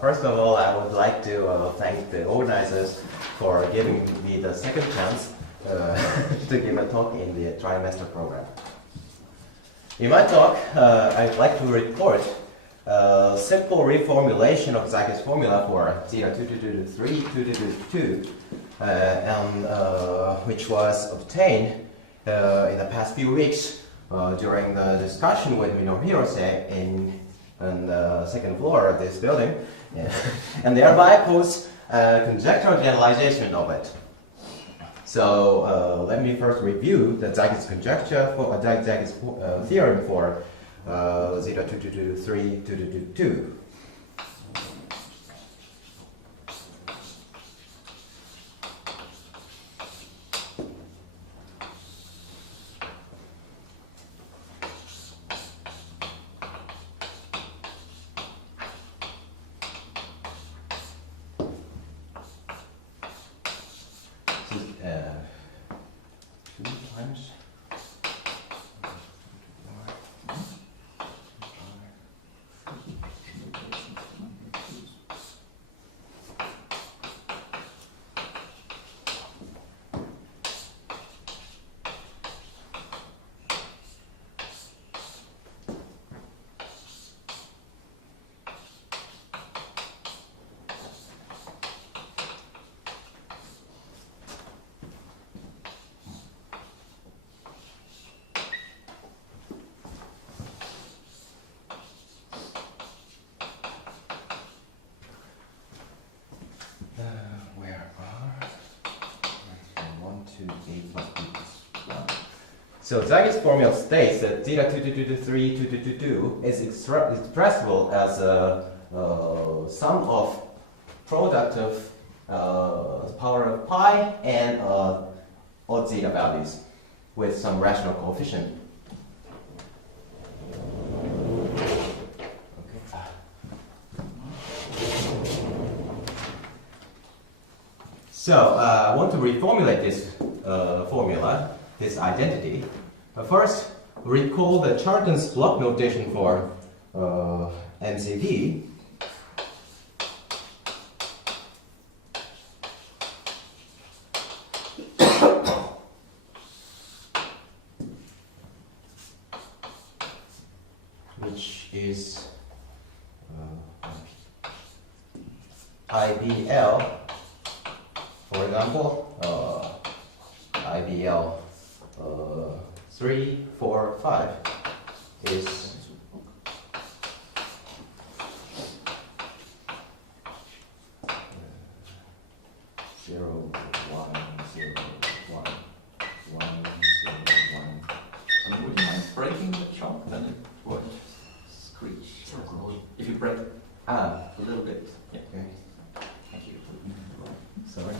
First of all, I would like to thank the organizers for giving me the second chance to give a talk in the trimester program. In my talk, I'd like to report a simple reformulation of Zagier's formula for zeta 222 3 222, which was obtained in the past few weeks during the discussion with Minoru Hirose on the second floor of this building, and thereby pose a conjectural generalization of it. So let me first review the Zagier's conjecture for Zagier's theorem for zeta 222 3 222. So Zagier's formula states that zeta 222 3 222 is expressible as a sum of product of power of pi and odd zeta values with some rational coefficient. So I want to reformulate this formula, this identity. First, recall the Charton's block notation for MCV. Which is IBL, for example, IBL 3, 4, 5 is zero, 1, 0, 1, 1, 0, 1. And would you mind breaking the chalk? Then it would screech. If you break a little bit. Yeah. Okay. Thank you. Sorry.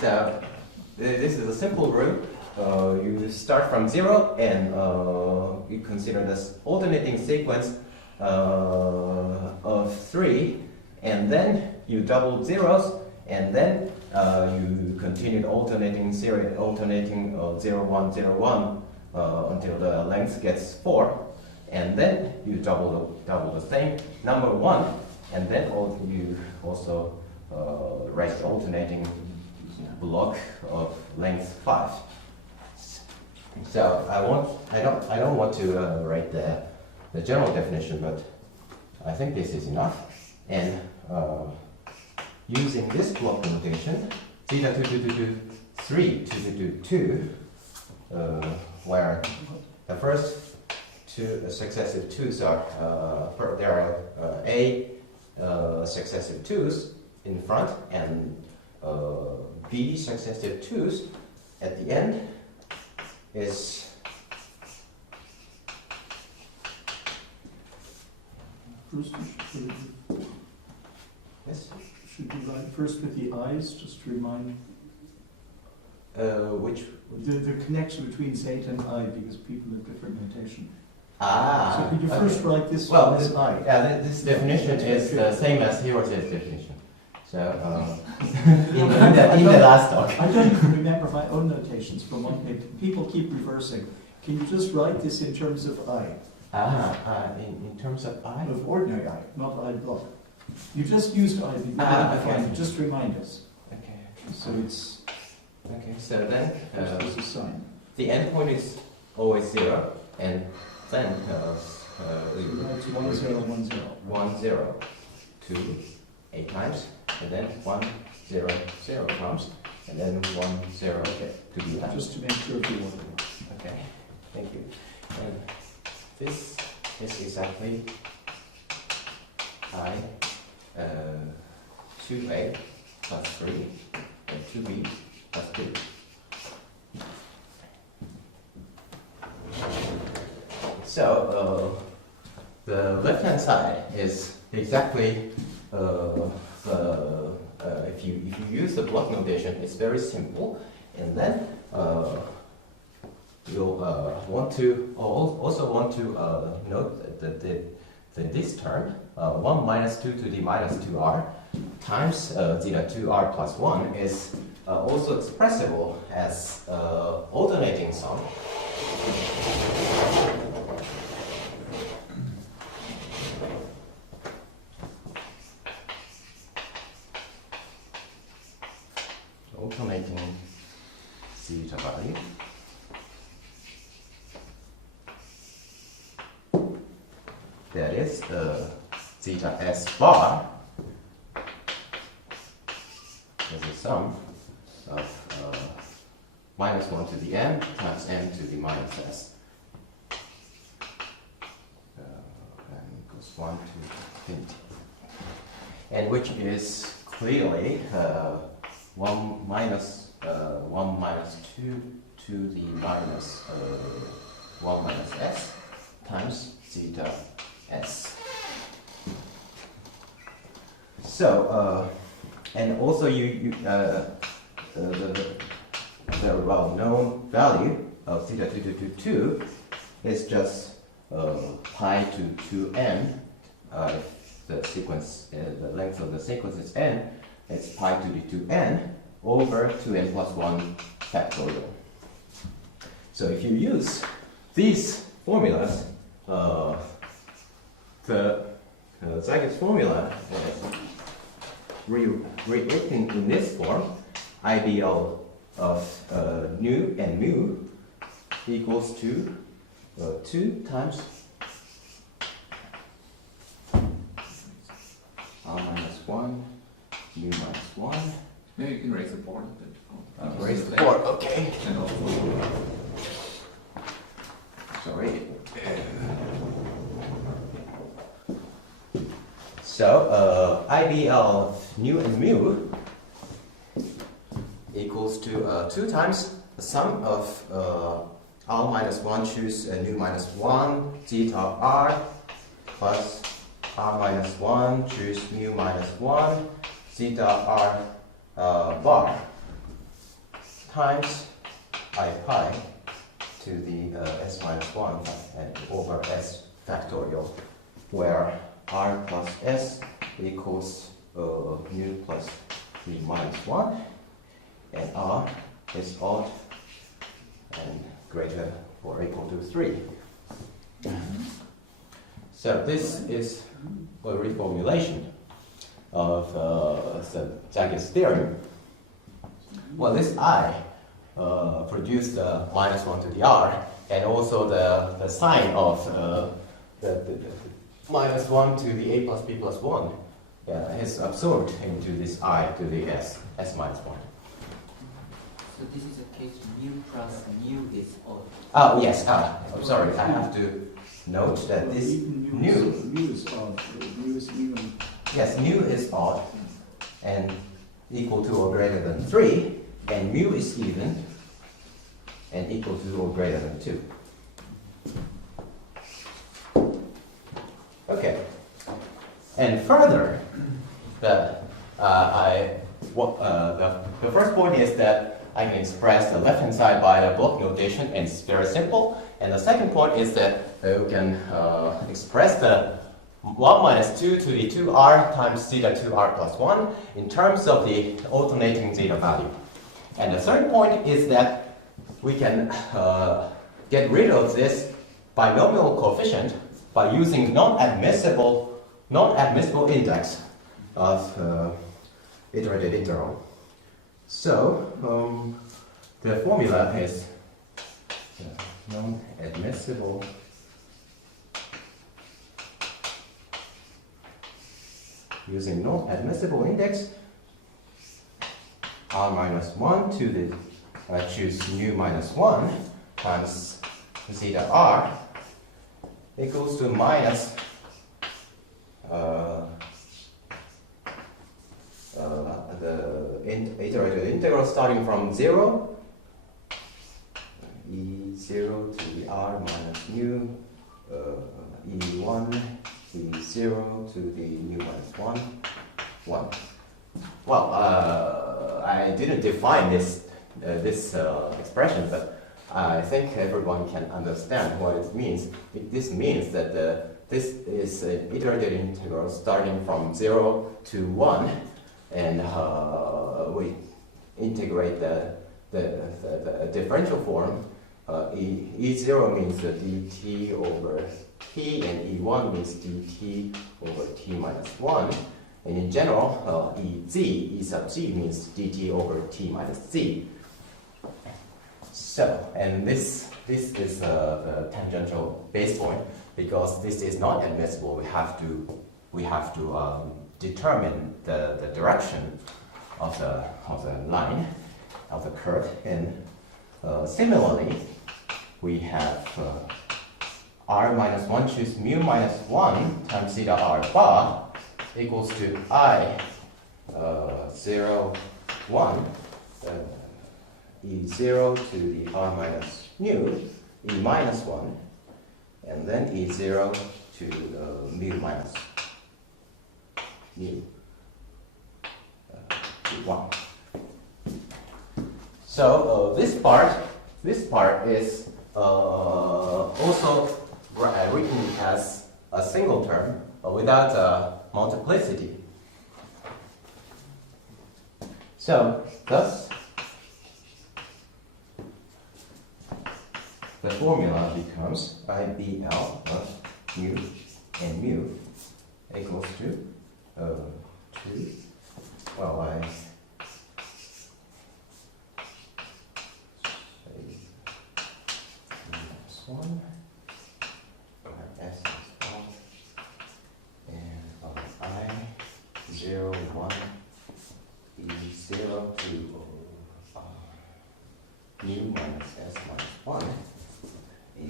So this is a simple rule. You start from 0 and you consider this alternating sequence of 3, and then you double zeros, and then you continue the alternating series, 0, 1, 0, 1 until the length gets 4, and then you double the same number 1, and then you also write the alternating block of length 5. So I don't want to write the general definition, but I think this is enough. And using this block notation, zeta 222 3 222, where the first two successive 2's are there are A successive 2's in front and B successive 2's at the end is first yes. Should we write first with the eyes, just to remind which the connection between zeta and I, because people have different notation. So could you first write this? Well, this I? Yeah, this definition is the same as Hirose's definition. So in the last talk. I don't even remember my own notations from one page. People keep reversing. Can you just write this in terms of I? In terms of I? Of ordinary I, not I block. You just used I, okay. just to remind us. Okay. So it's Okay, so then this is sign. the endpoint is always 0, and then It's 1, 0, 1, 0. 1, 0, 2, 8 times, and then 1, 0, 0 comes, and then 1, 0 to be left. Just to make sure if you want to. Okay, thank you. And this is exactly I 2a plus 3 and 2b plus 2. So the left-hand side is exactly if you use the block notation, it's very simple, and then you'll also want to note that this term 1 minus 2 to the minus 2r times zeta 2r plus 1 is also expressible as alternating sum. Alternating zeta value. That is zeta s bar is a sum of minus 1 to the n times n to the minus s. And equals 1 to infinity. And which is clearly 1 minus 2 to the minus 1 minus s times zeta s. So, and also the well-known value of zeta 2 is just pi to 2n. If the sequence, the length of the sequence is n, it's pi to the 2n over 2n plus 1 factorial. So if you use these formulas, the Zagier's formula is rewritten in this form: IDL of nu and mu equals to 2 times r minus 1, mu minus 1. Yeah, you can raise the board a bit. Raise the board, okay. And also, Sorry. So IBL of nu and mu equals to 2 times the sum of r minus 1 choose nu minus 1 zeta r plus r minus 1 choose mu minus 1 zeta r bar times I pi to the s minus 1 and over s factorial, where r plus s equals mu plus v minus 1, and r is odd and greater or equal to 3. So this is a reformulation of Zagier's theorem. Well, this I produced the minus 1 to the r, and also the sign of the minus 1 to the a plus b plus 1 is absorbed into this I to the s minus 1. So this is a case mu plus mu is odd. Oh, yes, I'm sorry, I have to note that this nu, Mu is odd. Mu is even. yes, mu is odd and equal to or greater than 3, and mu is even and equal to or greater than 2. Okay, and further, the first point is that I can express the left-hand side by the block notation, and it's very simple. And the second point is that we can express the 1 minus 2 to the 2r times zeta 2r plus 1 in terms of the alternating zeta value. And the third point is that we can get rid of this binomial coefficient by using non-admissible index of iterated integral. So the formula is non-admissible using non-admissible index r minus 1 to the choose mu minus 1 times zeta r equals to minus the iterated integral starting from 0, e0 to the r minus mu, e1, e0 to the mu minus 1, 1. Well, I didn't define this expression, but I think everyone can understand what it means. This means that this is an iterated integral starting from 0 to 1, and we integrate the differential form. E0 means the dt over t, and E1 means dt over t minus 1. And in general, E sub g means dt over t minus z. So, and this is the tangential base point. Because this is not admissible, we have to determine the direction of the line of the curve. And similarly, we have r minus 1 choose mu minus 1 times zeta r bar equals to I 0, 1, E0 to the r minus mu, E minus 1, and then E0 to mu minus mu 1. So this part is also written as a single term without multiplicity. So thus the formula becomes IBL of mu and mu equals to 2. Well, I say minus 1. S is 1, and I 0, 1, E0 to mu minus S minus 1. E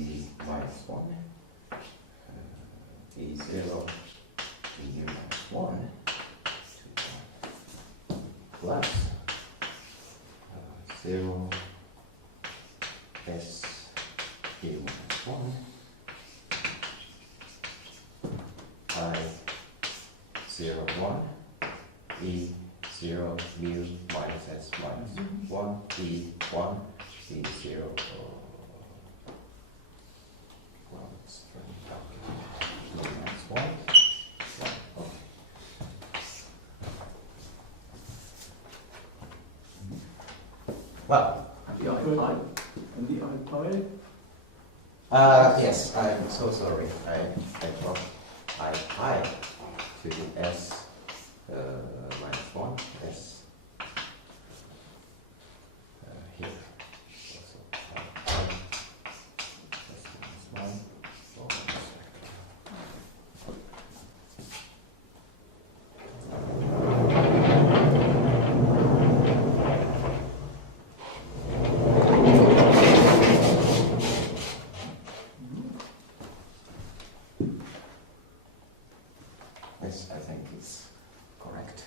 minus 1, E0 to mu minus 1, plus 0 S mu minus 1, I 0, 1, E0 mu minus S minus 1, E1, E0. Well, it's minus 1. Okay. Well, The I and the I pi? yes, I'm so sorry. I dropped I to the S minus 1, S here. Also, S minus 1. Yes, I think it's correct.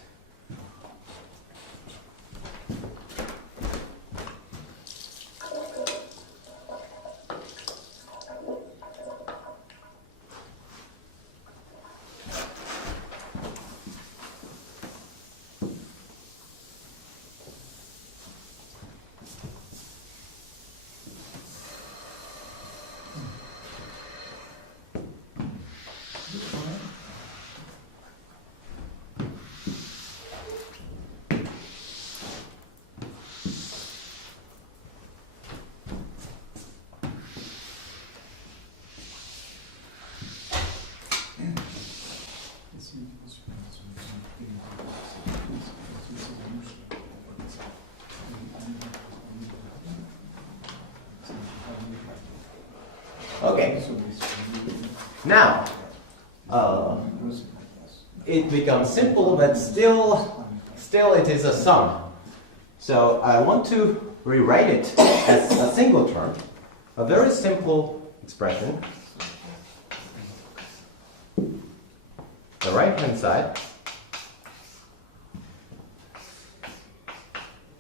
Okay. Now, it becomes simple, but still it is a sum. So I want to rewrite it as a single term, a very simple expression. The right-hand side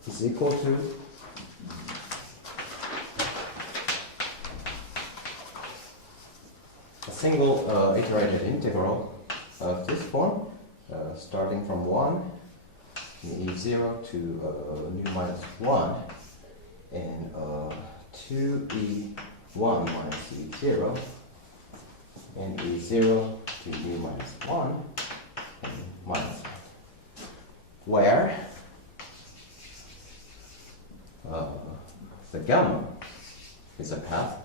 is equal to a single iterated integral of this form, starting from 1 in E0 to nu minus 1 and 2E1 minus E0 and E0 to nu minus 1 and minus 1, where the gamma is a path.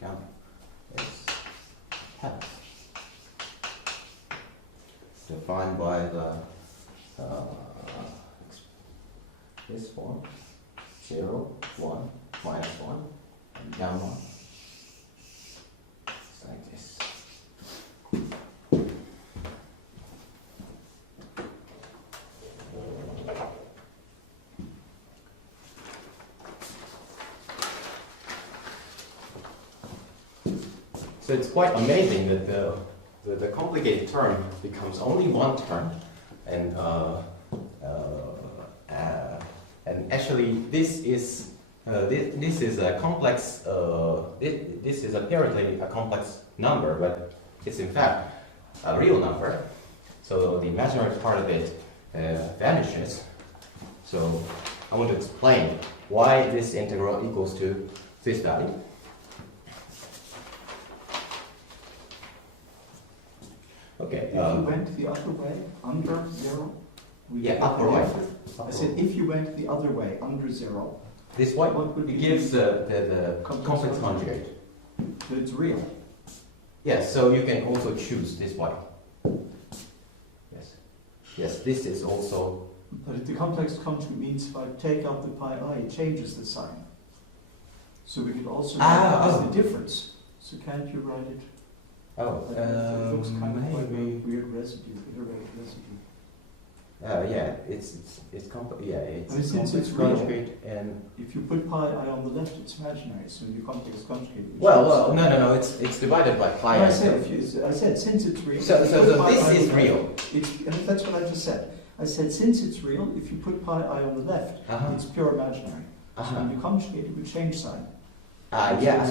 Gamma is path defined by the this form 0, 1, minus 1, and gamma is like this. So it's quite amazing that the complicated term becomes only one term, and actually this is a complex. This is apparently a complex number, but it's in fact a real number. So the imaginary part of it vanishes. So I want to explain why this integral equals to this value. Okay. If you went the other way, under 0, upper way. I said if you went the other way, under 0, this way, what would it be gives the complex conjugate. So it's real. Yes, so you can also choose this way. Yes. Yes, this is also. But if the complex conjugate means if I take out the pi I, it changes the sign. So we could also write the difference. So can't you write it? Oh, it looks kind of like a maybe. weird residue, iterated residue. Yeah, it's Since it's complex real, conjugate and. if you put pi I on the left, it's imaginary. So your complex conjugate. Well, no, it's divided by pi. I said since it's real. So this is real. That's what I just said. I said since it's real, if you put pi I on the left, it's pure imaginary. So when you conjugate, it would change sign. Yeah.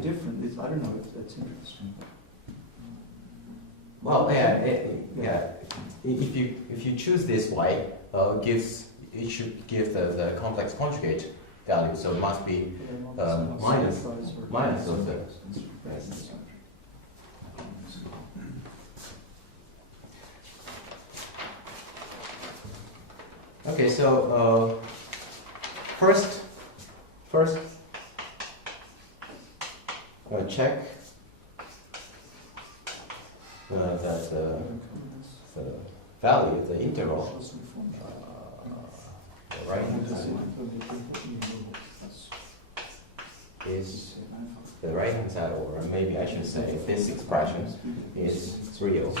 Different. I don't know if that's interesting. Well, yeah. If you choose this way, it should give the complex conjugate value. So it must be minus of the. Okay, so first check that the value of the integral, the right-hand side is the right-hand side, or maybe I should say this expression is real.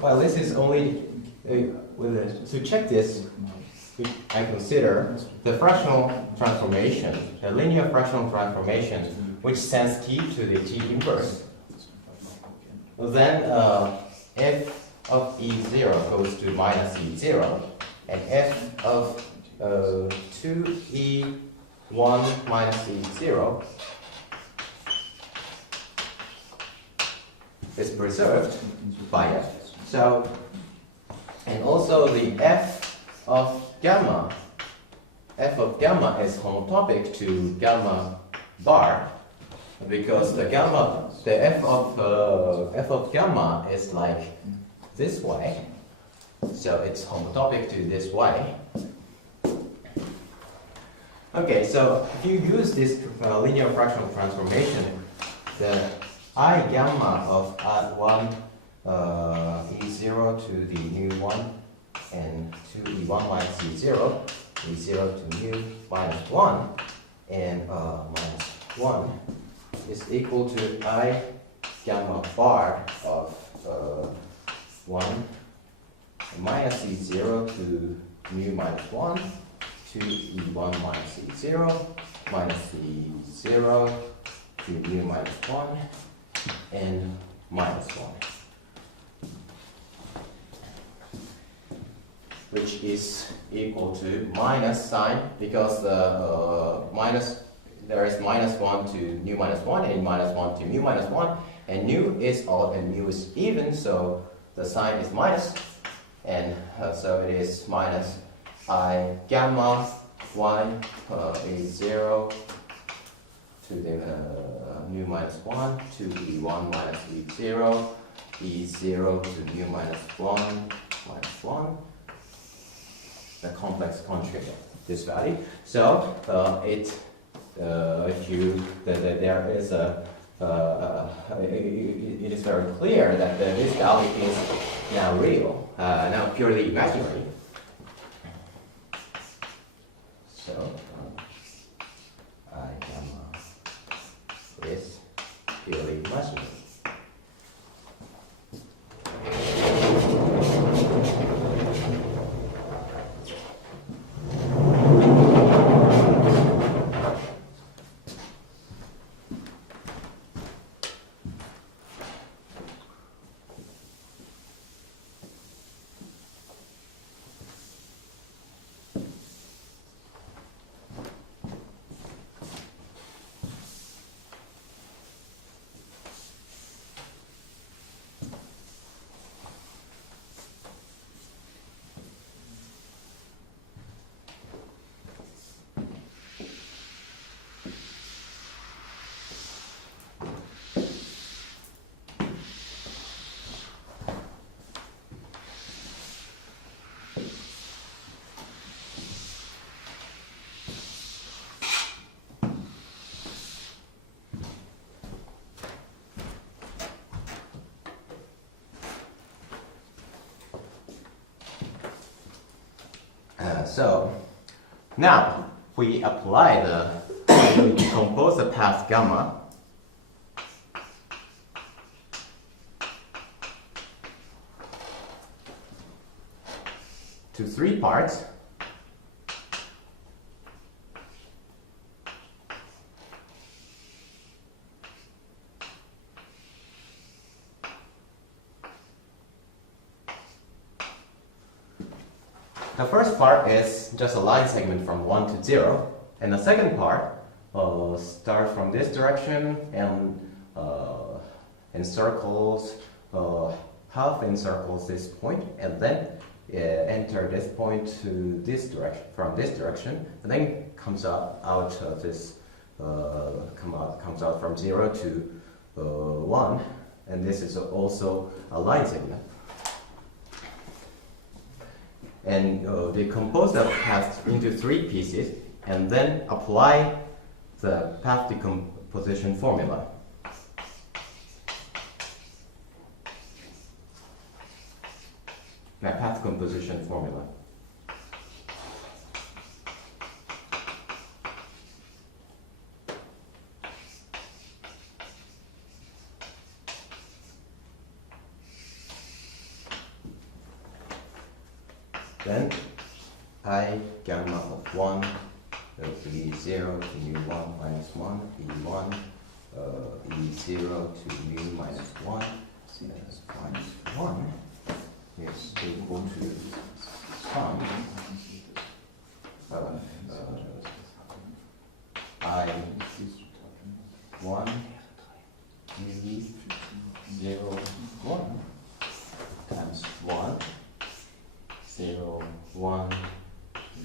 Well, this is only to check this. I consider the fractional transformation, the linear fractional transformation, which sends t to the t inverse. Then f of E0 goes to minus E0, and f of 2E1 minus E0 is preserved by f. So, and also the f of gamma is homotopic to gamma bar, because the f of gamma is like this way, so it's homotopic to this way. Okay, so if you use this linear fractional transformation, the I gamma of I1 E0 to the nu 1 and to E1 minus E0, E0 to nu minus 1 and minus 1 is equal to I gamma bar of 1 minus E0 to mu minus 1 to E1 minus E0 minus E0 to mu minus 1 and minus 1, which is equal to minus sign because the there is minus 1 to nu minus 1 and minus 1 to mu minus 1, and nu is odd and mu is even, so the sign is minus, and so it is minus I gamma 1 is 0 to the nu minus 1 to E1 minus E0, E0 to nu minus 1 minus 1, the complex conjugate this value. So if you there is a it is very clear that this value is now real, now purely imaginary. So I gamma is purely imaginary. So now we apply we decompose the path gamma to 3 parts. The first part is just a line segment from 1 to 0, and the second part starts from this direction and encircles, half encircles this point, and then enter this point to this direction, from this direction, and then comes out of this, comes out from 0 to 1, and this is also a line segment. And decompose the path into 3 pieces, and then apply the path decomposition formula. The path composition formula. Then I gamma of 1 will be 0 to mu 1 minus 1, E1, E0 to mu minus 1, minus 1 is equal to sum of I1 E0 1 times 1 0 1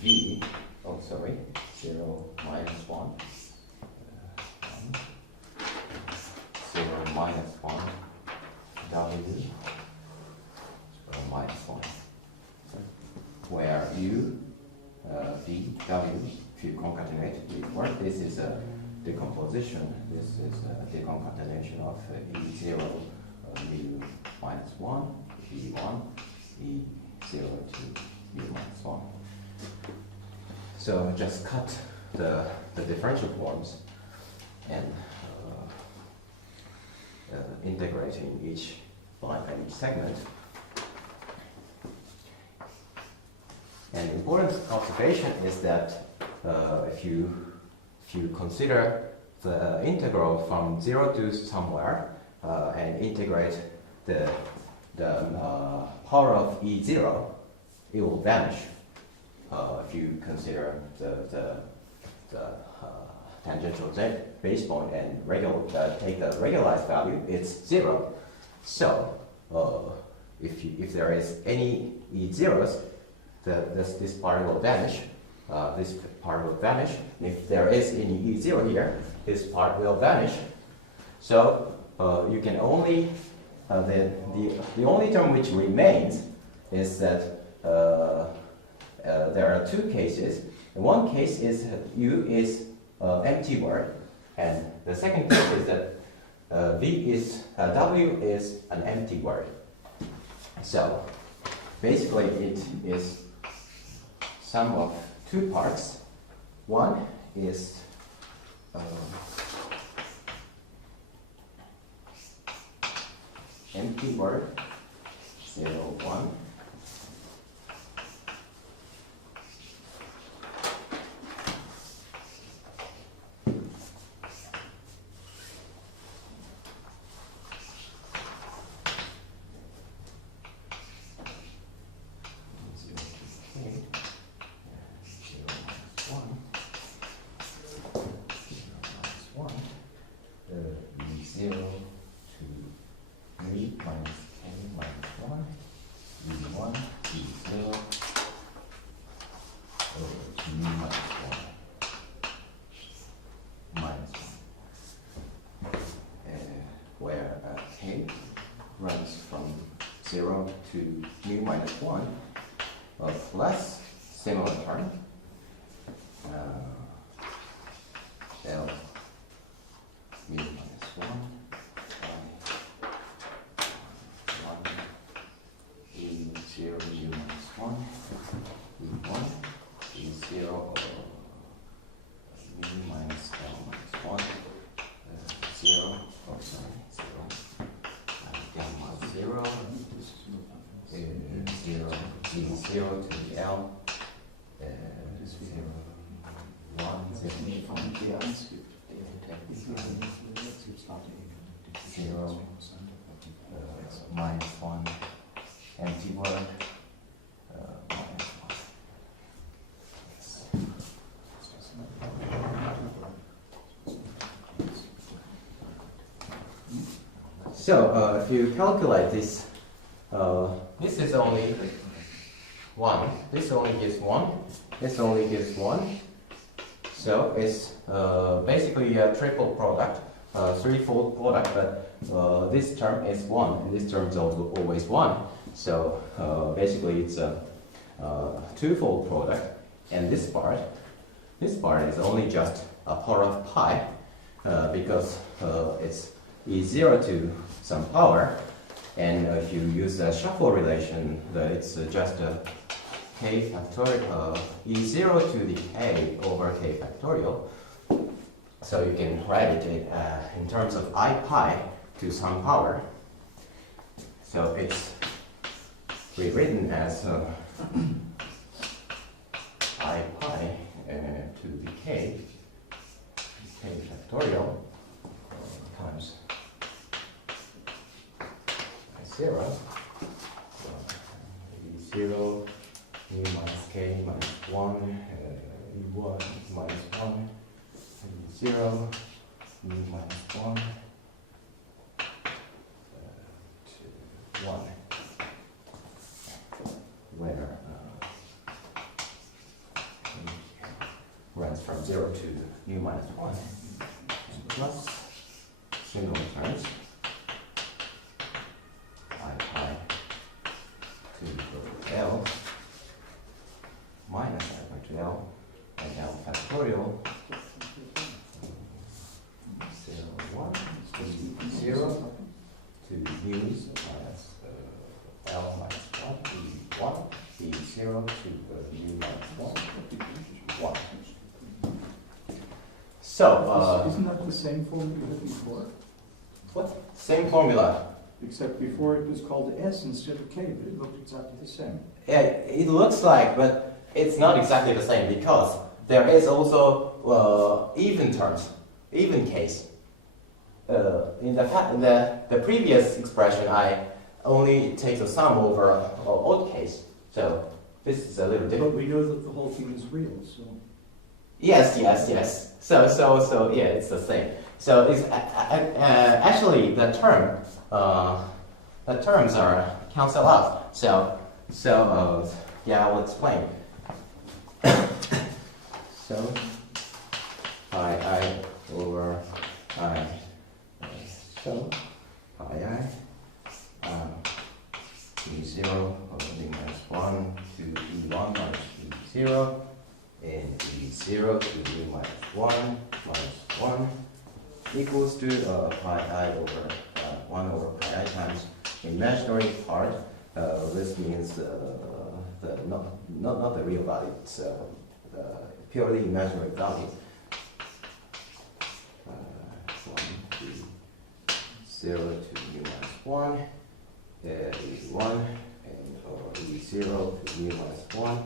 V, oh sorry, 0 minus 1, 0 minus 1 W, 0 minus 1, where U, V, W if you concatenate the work, this is a decomposition. This is a deconcatenation of E0 mu minus 1, E1, E0 to mu minus 1. So just cut the differential forms and integrating each line and each segment. An important observation is that if you consider the integral from 0 to somewhere and integrate the power of E0, it will vanish. If you consider the tangential base point and take the regularized value, it's 0. So if there is any E0s, this part will vanish. This part will vanish. If there is any E0 here, this part will vanish. So you can only the only term which remains is that there are two cases. One case is U is empty word, and the second case is that W is an empty word. So basically, it is sum of two parts. One is empty word 0, 1. Runs from 0 to mu minus 1 plus similar term L mu minus 1 E0 mu minus 1 E1 E0 mu minus L minus 1 0 oh sorry 0 0 to the L 0 1 0 minus 1 empty word minus 1. So if you calculate this, this is only 1. This only gives 1. This only gives 1. So it's basically a triple product, threefold product, but this term is 1, and this term is also always 1. So basically it's a twofold product, and this part is only just a power of pi, because it's E0 to some power, and if you use the shuffle relation, it's just a k factorial, E0 to the k over k factorial. So you can write it in terms of I pi to some power. So it's rewritten as I pi to the k factorial times 0, E0 mu minus k minus 1, E1 minus 1, E0 mu minus 1 to 1, where runs from 0 to mu minus 1, plus similar terms. L minus I by 2L and L factorial 0, 0, 1, e 0 to mu minus L minus 1, e 1, e 0 to mu minus 1, 1. So, isn't that the same formula you had before? what? Same formula. Except before it was called S instead of K, but it looked exactly the same. Yeah, it looks like, but it's not exactly the same because there is also even terms, even case. In the previous expression, I only take the sum over odd case. So this is a little different. But we know that the whole thing is real, so. Yes. So yeah, it's the same. So it's actually the terms are cancel out. So yeah, I'll explain. So I over I. So I E0 over D minus 1 to E1 minus E0 and E0 to D minus 1 minus 1 equals to pi I over 1 over pi I times imaginary part. This means not the real value, it's the purely imaginary value. 0 to mu minus 1, E1, and over E0 to mu minus 1,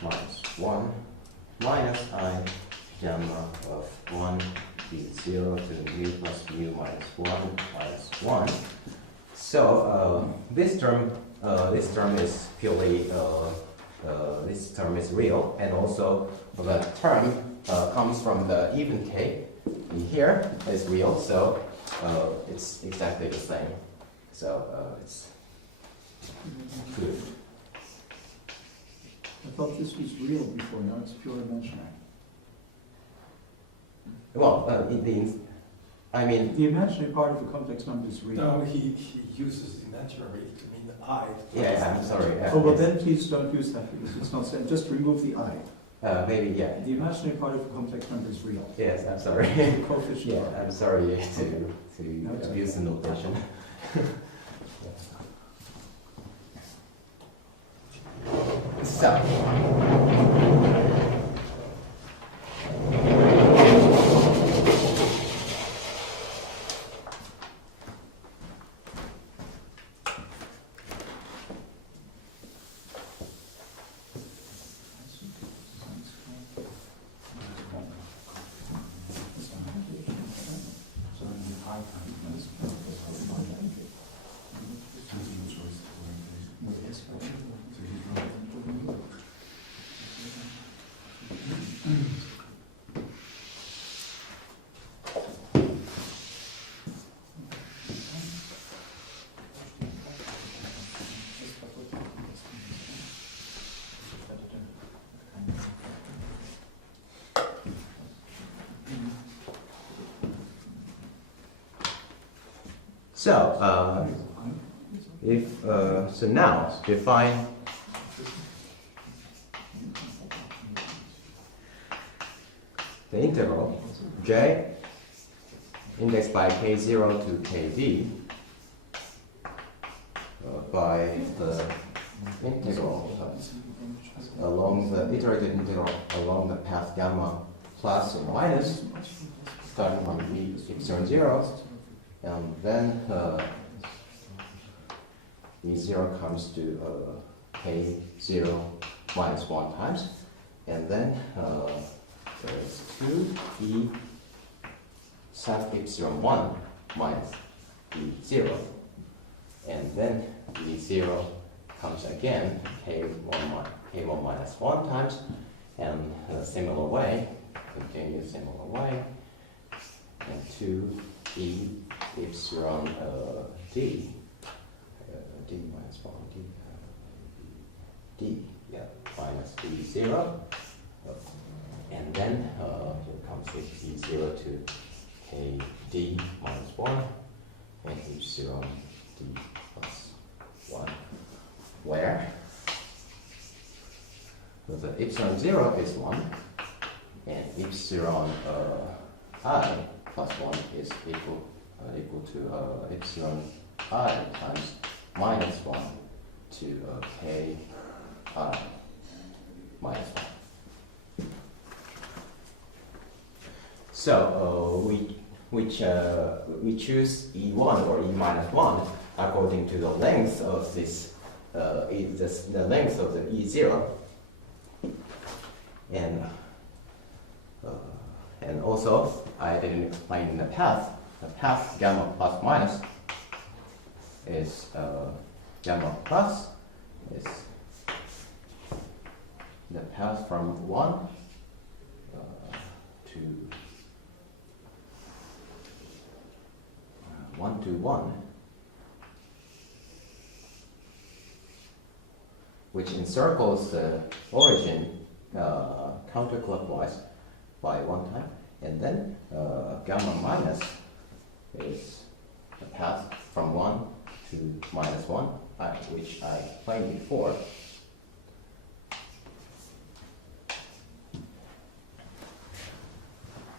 minus 1, minus I gamma of 1, E0 to mu plus mu minus 1, minus 1. So this term is purely, this term is real, and also the term comes from the even k. Here is real, so it's exactly the same. So it's good. I thought this was real before, now it's pure imaginary. Well, I mean, The imaginary part of the complex number is real. No, he uses imaginary to mean I. yeah, I'm sorry. Oh, well then please don't use that because it's not saying, just remove the I. Maybe, yeah. The imaginary part of the complex number is real. Yes, I'm sorry. The coefficient Yeah, part. I'm sorry to use the notation. So, so now define the integral j indexed by k0 to kd by the integral along the iterated integral along the path gamma plus or minus starting from v epsilon 0, and then V0 comes to K0 minus 1 times, and then there's 2 E sub epsilon 1 minus V0, and then V0 comes again K1 minus 1 times, and similar way, continue similar way, and 2 E epsilon D. D minus 1, D, yeah, minus D0, and then here comes D0 to KD minus 1, and epsilon D plus 1, where the epsilon 0 is 1, and epsilon I plus 1 is equal to epsilon I times minus 1 to k I minus 1. So we choose E1 or E minus 1 according to the length of this the length of the E0, and also I didn't explain the path. The path gamma plus minus is gamma plus is the path from 1 to 1, which encircles the origin counterclockwise by 1 time, and then gamma minus is the path from 1 to minus 1, which I explained before.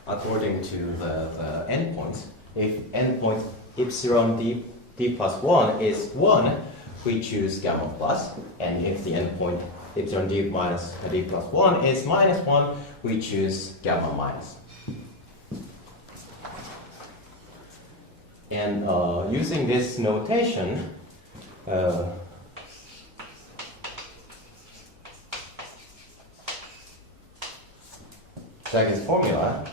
According to the endpoints, if endpoint epsilon d plus 1 is 1, we choose gamma plus, and if the endpoint epsilon d minus d plus 1 is minus 1, we choose gamma minus. And using this notation, Zagier's formula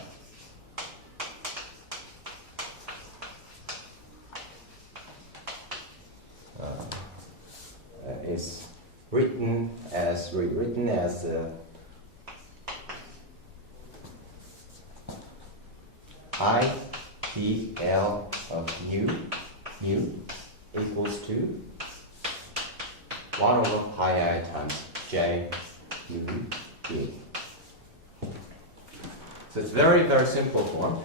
is written as I dl of nu equals to 1 over pi I times j u d. So it's very, very simple form,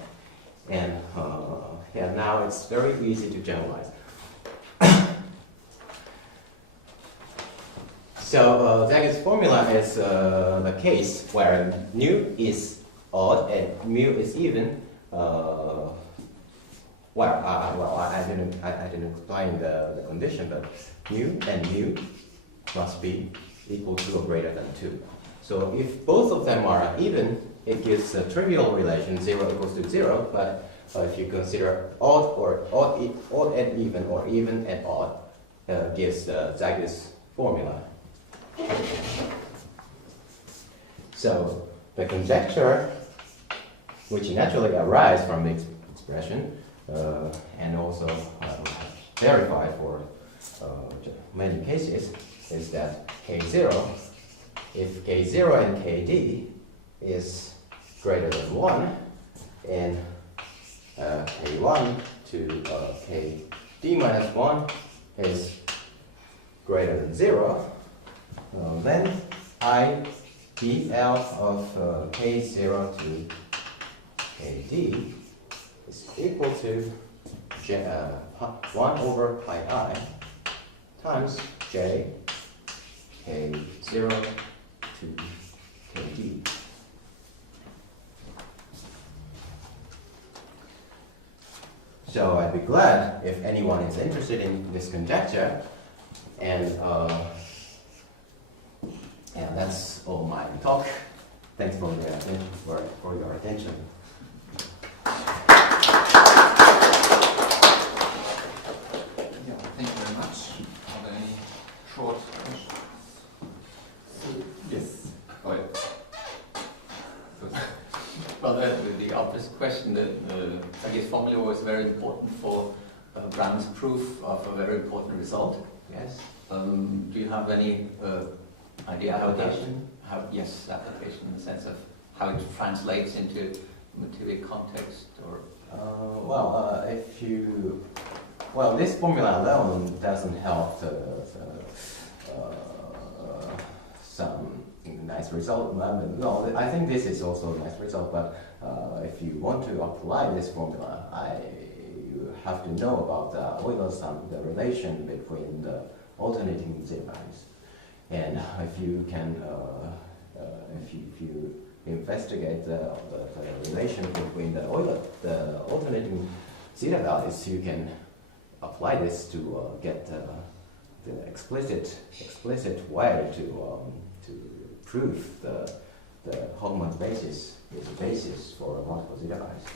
and yeah, now it's very easy to generalize. So Zagier's formula is the case where nu is odd and mu is even. I didn't explain the condition, but nu and mu must be equal to or greater than 2. So if both of them are even, it gives a trivial relation 0 equals to 0. But if you consider odd and even, or even and odd, gives Zagier's formula. So the conjecture, which naturally arises from the expression, and also verified for many cases, is that K0, if K0 and Kd is greater than 1, and K1 to Kd minus 1 is greater than 0, then I dl of K0 to Kd is equal to 1 over pi I times j K0 to Kd. So I'd be glad if anyone is interested in this conjecture, and that's all my talk. Thanks for your attention. Yeah, thank you very much. Are there any short questions? Yes, go ahead. Well, the obvious question, Zagier's formula was very important for Brown's proof of a very important result. Yes. Do you have any idea Application? Yes, application in the sense of how it translates into material context, or this formula alone doesn't help some nice result. No, I think this is also a nice result, but if you want to apply this formula, you have to know about the Euler sum, the relation between the alternating z values. And if you can, investigate the relation between the alternating zeta values, you can apply this to get the explicit way to prove the Hofmann's basis is the basis for multiple zeta values.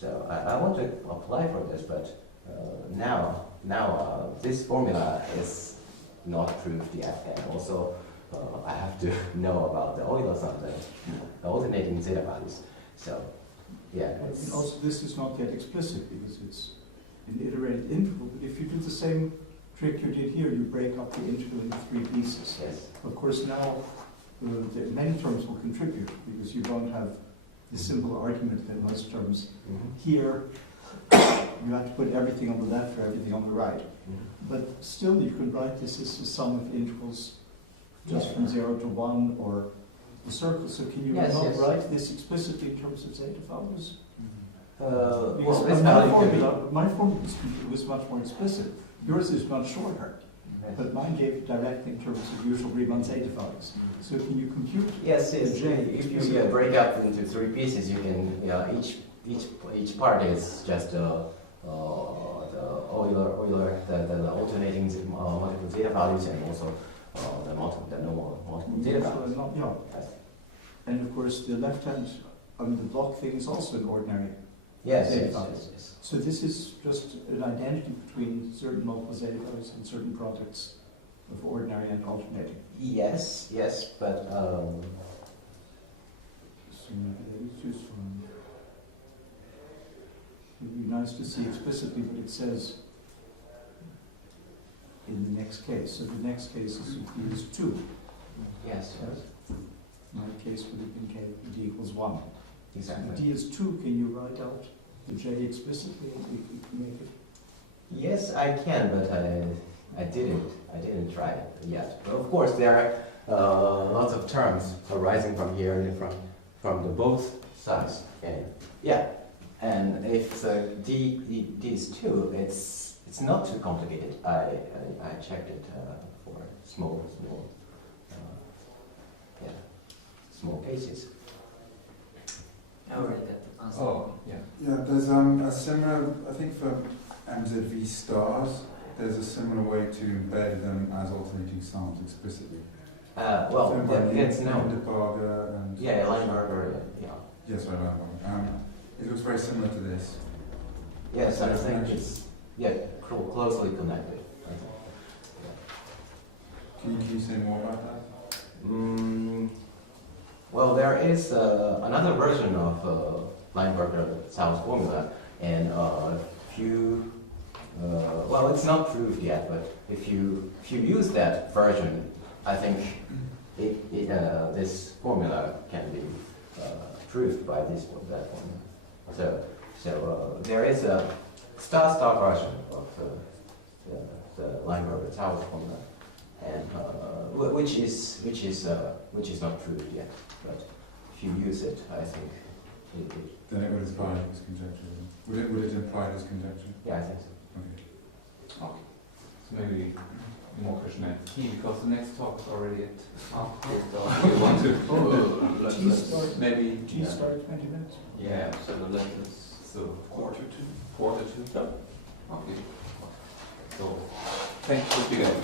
So I want to apply for this, but now this formula is not proved yet, and also I have to know about the Euler sum, the alternating zeta values. So yeah. And also, this is not yet explicit because it's an iterated interval. But if you do the same trick you did here, you break up the interval into 3 pieces. Yes. Of course, now the many terms will contribute because you don't have the simple argument that most terms. Here, you have to put everything on the left or everything on the right. But still, you can write this as a sum of intervals just from 0 to 1 or the circle. So can you not write this explicitly in terms of zeta values? Because my formula was much more explicit. Yours is much shorter. But mine gave direct in terms of usual Riemann zeta values. So can you compute? Yes. The J If you break up into 3 pieces, you can each part is just the Euler, the alternating multiple zeta values, and also the normal multiple zeta values. Yes. And of course, the left hand, the block thing is also an ordinary. Yes. So this is just an identity between certain multiple zeta values and certain products of ordinary and alternating. Yes, but So maybe that is useful. It would be nice to see explicitly what it says in the next case. So the next case is D is 2. Yes. My case would have been D equals 1. Exactly. D is 2, can you write out the J explicitly and we can make it? Yes, I can, but I didn't try it yet. But of course, there are lots of terms arising from here and from the both sides. And and if the D is 2, it's not too complicated. I checked it for small cases. I already got the answer. Oh, yeah. Yeah, there's a similar, I think for MZV stars, there's a similar way to embed them as alternating sums explicitly. It's known. Lindebarger and... Lineberger, Yes, I know. It looks very similar to this. Yes, I think it's closely connected. Can you say more about that? Well, there is another version of Lineberger-South formula, and it's not proved yet, but if you use that version, I think this formula can be proved by that formula. So there is a star version of the Lineberger-South formula, and which is not proved yet. But if you use it, I think Then it would imply this conjecture. Would it imply this conjecture? Yeah, I think so. Okay. Okay. So maybe more question at key, because the next talk is already at half. We want to T start, maybe T start 20 minutes. Yeah. So the latest. So quarter to. Okay. So thanks for being here.